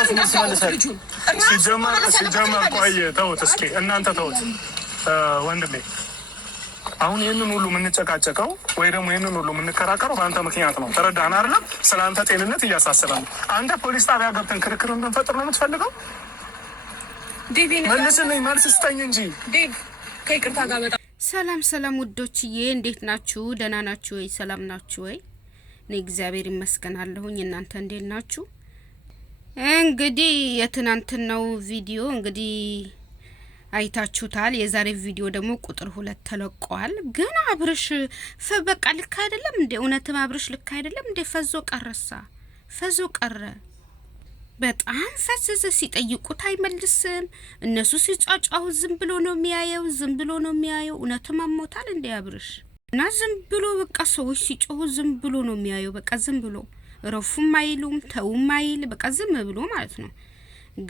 ራሱ መስመልሰል ሲጀመር ቆይ ተውት እስኪ እናንተ ተውት ወንድሜ አሁን ይሄንን ሁሉ የምንጨቃጨቀው ወይ ደግሞ ይሄንን ሁሉ የምንከራከረው በአንተ ምክንያት ነው ተረዳን አይደለም ስለአንተ ጤንነት እያሳሰበን አንተ ፖሊስ ጣቢያ ገብተን ክርክር እንድንፈጥር ነው የምትፈልገው መልስልኝ መልስ ስጠኝ እንጂ ዴቭ ከይቅርታ ጋር በጣም ሰላም ውዶችዬ እንዴት ናችሁ ደህና ናችሁ ወይ ሰላም ናችሁ ወይ እኔ እግዚአብሔር ይመስገናለሁኝ እናንተ እንዴት ናችሁ እንግዲህ የትናንትናው ቪዲዮ እንግዲህ አይታችሁታል የዛሬ ቪዲዮ ደግሞ ቁጥር 2 ተለቋል ግን አብርሽ በቃ ልክ አይደለም እንዴ እውነትም አብርሽ ልክ አይደለም እንዴ ፈዞ ቀረ በጣም ፈዘዘ ሲጠይቁት አይመልስም እነሱ ሲጫጫው ዝም ብሎ ነው የሚያየው እውነትም አሞታል እንዴ አብርሽ እና ዝም ብሎ በቃ ሰዎች ሲጮሁ ዝም ብሎ ነው የሚያየው በቃ ዝም ብሎ ረፉም አይሉም ተውም አይል በቃ ዝም ብሎ ማለት ነው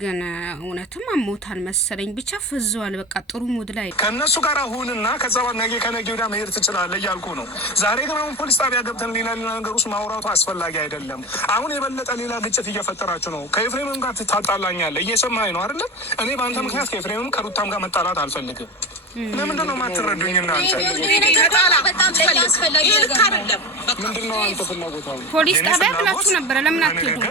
ግን እውነትም አሞታል መሰለኝ ብቻ ፈዘዋል በቃ ጥሩ ሙድ ላይ ከነሱ ጋር ሆነና ከዛ ከነገ ወዲያ መሄድ ትችላለህ እያልኩ ነው ዛሬ ግን አሁን ፖሊስ ጣቢያ ገብተን ሌላ ነገር ውስጥ ማውራቱ አስፈላጊ አይደለም አሁን የበለጠ ሌላ ግጭት እየፈጠራችሁ ነው ከኤፍሬምም ጋር ታጣላኛለህ እየሰማኸኝ ነው አይደል እኔ በአንተ ምክንያት ከኤፍሬምም ከሩታም ጋር መጣላት አልፈልግም ለምንድን ነው ማትረዱኝ እናንተ ምንድነው አንተ ፍላጎታው ፖሊስ ጣቢያ ብላችሁ ነበር ለምን አትሄዱም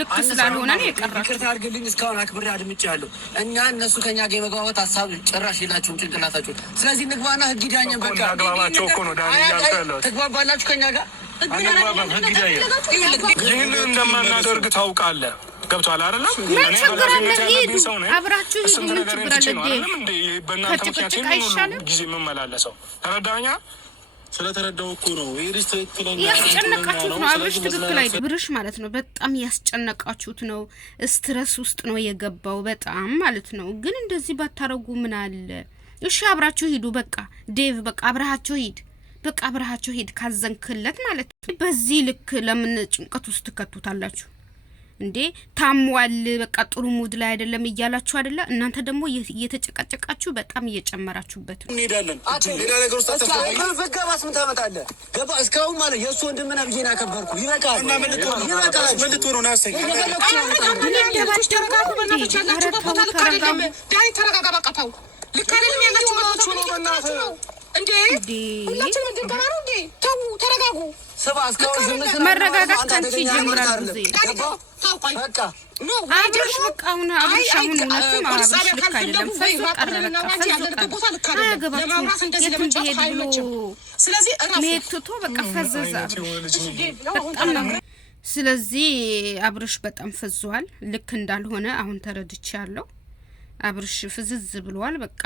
ልክ ስላልሆነ ነው የቀረው ይቅርታ አድርግልኝ እስካሁን አክብሬ አድምጫለሁ እኛ እነሱ ከኛ ጋር የመግባባት ሀሳብ ጭራሽ የላችሁም ጭንቅላታችሁ ስለዚህ ንግባና ህግ ይዳኘን በቃ አግባባቸው እኮ ነው ዳኒ ያልከለው ተግባባላችሁ ከኛ ጋር ህግ ይዳኘን ይህን እንደማናደርግ ታውቃለህ ገብቷል አይደል እኔ ኃላፊነት ያለብኝ ሰው ነኝ አብራችሁ ምን ችግር አለ እንዴ በእናንተ ምክንያት ነው ጊዜ የምመላለሰው ተረዳኛ ስለተረዳው እኮ ነው ይሪስ ትክክለኛ ያስጨነቃችሁት ነው አብርሽ ትክክል አይደል ብርሽ ማለት ነው በጣም ያስጨነቃችሁት ነው ስትረስ ውስጥ ነው የገባው በጣም ማለት ነው ግን እንደዚህ ባታረጉ ምን አለ እሺ አብራችሁ ሂዱ በቃ ዴቭ በቃ አብራችሁ ሂድ ካዘንክለት ማለት ነው በዚህ ልክ ለምን ጭንቀት ውስጥ ትከቱታላችሁ እንዴ ታሟል በቃ ጥሩ ሙድ ላይ አይደለም እያላችሁ አይደለ እናንተ ደግሞ እየተጨቀጨቃችሁ በጣም እየጨመራችሁበት ነው እንሄዳለን ሌላ ነገር ውስጥ ተፈጠረ በጋባስ ምን ታመጣለህ ገባ እስካሁን ማለት የሱ ወንድምና ብዬና ከበርኩ ይበቃል እና ምን ልትሆን ነው ናሰኝ ምን እንደባሽ ተረጋጉ በእናቶች ያላችሁበት ቦታ ልክ አይደለም ዳይ ተረጋጋ በቃ ተው ልክ አይደለም ያላችሁበት ቦታ ነው በእናትህ እንዴ ሁላችንም እንድንገራ ነው እንዴ ተው ተረጋጉ ሰባ እስካሁን ዝም መረጋጋት ካንቺ ይጀምራል ጊዜ በቃ አብርሽ በቃ አብርሽ አሁን እውነትም አብርሽ ልክ አይደለም ፈዞ ቀረ ለማውራት እንደዚህ ለመጫወት አይመችም ስለዚህ ሜትቶ በቃ ፈዘዘ ስለዚህ አብርሽ በጣም ፈዟል ልክ እንዳልሆነ አሁን ተረድቻለሁ አብርሽ ፍዝዝ ብሏል በቃ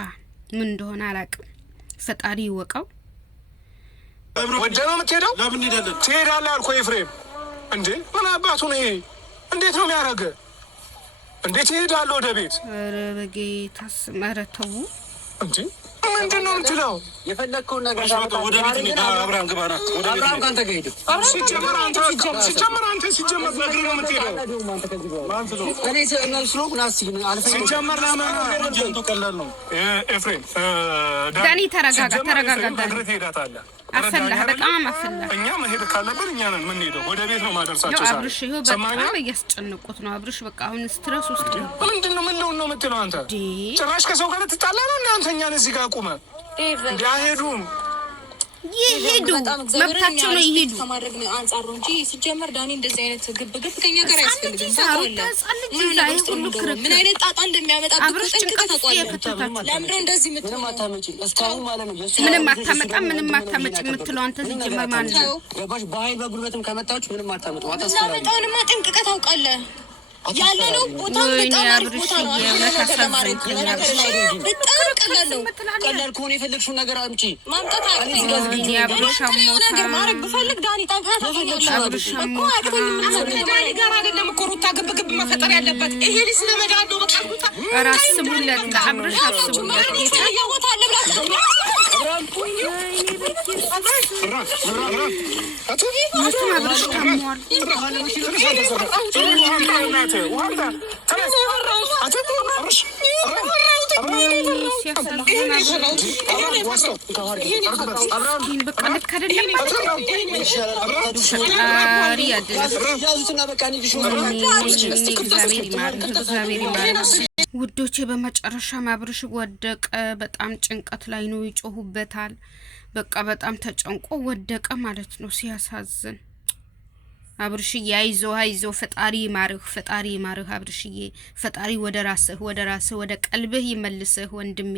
ምን እንደሆነ አላቅም ፈጣሪ ይወቀው ወደነው የምትሄደው ለምን ሄደለ ትሄዳለህ አልኩ ኤፍሬም እንዴ ምን አባቱ ነው ይሄ እንዴት ነው የሚያደርገው እንዴት ይሄዳል ወደ ቤት ኧረ በጌታስ መረተው እንዴ ምንድነው የምትለው የፈለከው ነገር ወደ ቤት ነው አብራም ግባና ወደ ቤት አብራም ካንተ ጋር ሄድ ሲጀመር አንተ በእግር ነው የምትሄደው እኔ ስለሆንኩ ናስኝ አልፈኝ ሲጀመር ለምን ጀንቶ ቀላል ነው ኤፍሬም ዳኒ ተረጋጋ በእግር ትሄዳታለህ አፈላህ በጣም አፈላህ እኛ መሄድ ካለብን እኛ ነን ምን ሄደው ወደ ቤት ነው ማደርሳቸው ዛሬ አብርሽ ይሄው በጣም እያስጨነቁት ነው አብርሽ በቃ አሁን ስትረስ ውስጥ ነው ምንድነው ምን ነው የምትለው አንተ ጭራሽ ከሰው ጋር ትጣላ ነው እናንተ እኛን እዚህ ጋር ቆመ እንዳይሄዱም ይሄዱ መብታቸው ነው ይሄዱ ከማድረግ አንፃር ነው እንጂ ሲጀመር ዳኒ እንደዚህ አይነት ግብግብ ከኛ ጋር ያስፈልግም ታውቃለህ ምን አይነት ጣጣ እንደሚያመጣ ጥንቅቅ ታውቃለህ ለምን እንደዚህ ምንም አታመጪ እስካሁን ማለት ነው ምንም አታመጪ የምትለው አንተ ሲጀመር ማን ነው ገባሽ በኃይል በጉልበትም ከመጣችሁ ምንም አታመጡ አታስፈራሪ ለምን ጥንቅቅ ታውቃለህ ያለነው ቦታ በጣም አሪፍ ቦታ ነው በጣም ቀላል ከሆነ የፈለግሽው ነገር አምጪ ማምጣት አይደለም ያብርሽ ነገር ማድረግ ብፈልግ ዳኒ ታውቃለህ እኮ ዳኒ ጋር አይደለም እኮ ሩታ ግብግብ መፈጠር ያለበት ይሄ ልጅ ስለመዳን ነው በቃ ሩታ አስቡለት አብርሽ አስቡለት ቦታ አለ ብላችሁ ውዶቼ በመጨረሻ አብርሽ ወደቀ። በጣም ጭንቀት ላይ ነው፣ ይጮሁበታል። በቃ በጣም ተጨንቆ ወደቀ ማለት ነው። ሲያሳዝን አብርሽዬ አይዞህ፣ ፈጣሪ ይማርህ አብርሽዬ። ፈጣሪ ወደ ራስህ ወደ ቀልብህ ይመልስህ ወንድሜ።